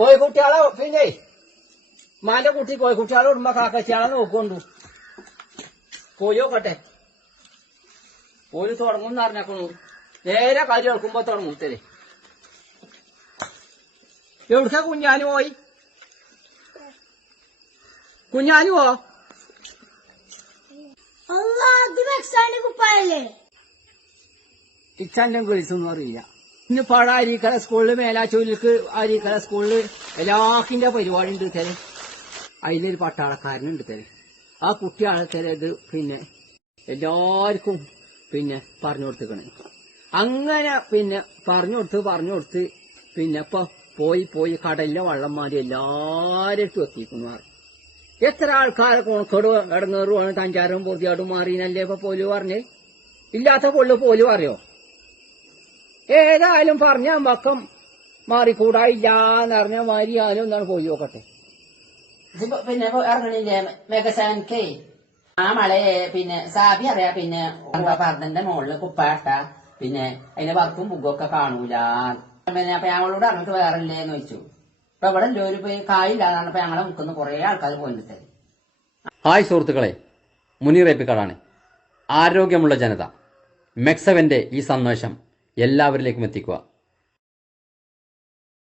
കോഴിക്കുട്ടികളെ പിന്നെ മാന്റെ കുട്ടി കോഴിക്കുട്ടികളെ ഇടുമ്പോ കാക്കച്ചിയാളെ നോക്കൊണ്ടു കോഴി നോക്കട്ടെ. കോഴി തുടങ്ങും എന്നറിഞ്ഞേക്കണു. നേരെ കരി എടുക്കുമ്പോ തുടങ്ങും തരെ. എവിടുക്ക കുഞ്ഞാനു പോയി? കുഞ്ഞാനു പോ. ഇച്ചാന്റെ വിളിച്ചൊന്നും അറിയില്ല. ഇന്നിപ്പോ അവിടെ അരീക്കര സ്കൂളില് മേലാച്ചൂരിക്ക് അരീക്കര സ്കൂളില് എല്ലാക്കിന്റെ പരിപാടി ഉണ്ട് തരെ. അതിലൊരു പട്ടാളക്കാരനുണ്ട് തരെ. ആ കുട്ടിയാളെ തരെ ഇത് പിന്നെ എല്ലാവർക്കും പിന്നെ പറഞ്ഞു കൊടുത്തിക്കണേ. അങ്ങനെ പിന്നെ പറഞ്ഞു കൊടുത്ത് പിന്നെ ഇപ്പൊ പോയി കടലിലെ വള്ളം മാറി എല്ലാരും എത്തിക്കുന്നു. എത്ര ആൾക്കാരെ കോണക്കോട് ഇടങ്ങേറുവാണ് തഞ്ചാരും പൊതിയാടും മാറിനല്ലേ ഇപ്പൊ പോലു പറഞ്ഞ്. ഇല്ലാത്ത പൊള്ളു പോലും അറിയോ? ഏതായാലും പറഞ്ഞ വക്കം മാറിക്കൂടായില്ലാന്ന് അറിഞ്ഞ മാതിരി ആലും ഒന്നാണ് പോയി നോക്കട്ടെ. പിന്നെ ഇറങ്ങണില്ലേ മെഗസാനിക്കേ ആ മളയെ പിന്നെ സാബി അറിയാ. പിന്നെ പർദ്ദന്റെ മുകളില് കുപ്പാട്ട പിന്നെ അതിന്റെ വർക്കും ബുക്കൊക്കെ കാണൂല. പിന്നെ അപ്പൊ ഞങ്ങളോട് അറിഞ്ഞിട്ട് വേറെല്ലേന്ന് ചോദിച്ചു. അപ്പൊ ഇവിടെ എല്ലാവരും പോയി കായില്ലാതാണ്. അപ്പൊ ഞങ്ങളെ മുക്കുന്ന കുറെ ആൾക്കാർ പോയിട്ട്. ഹായ് സുഹൃത്തുക്കളെ, മുനീർ എപ്പിക്കാടാണ്. ആരോഗ്യമുള്ള ജനത മെക്സവന്റെ ഈ സന്ദേശം എല്ലാവരിലേക്കും എത്തിക്കുക.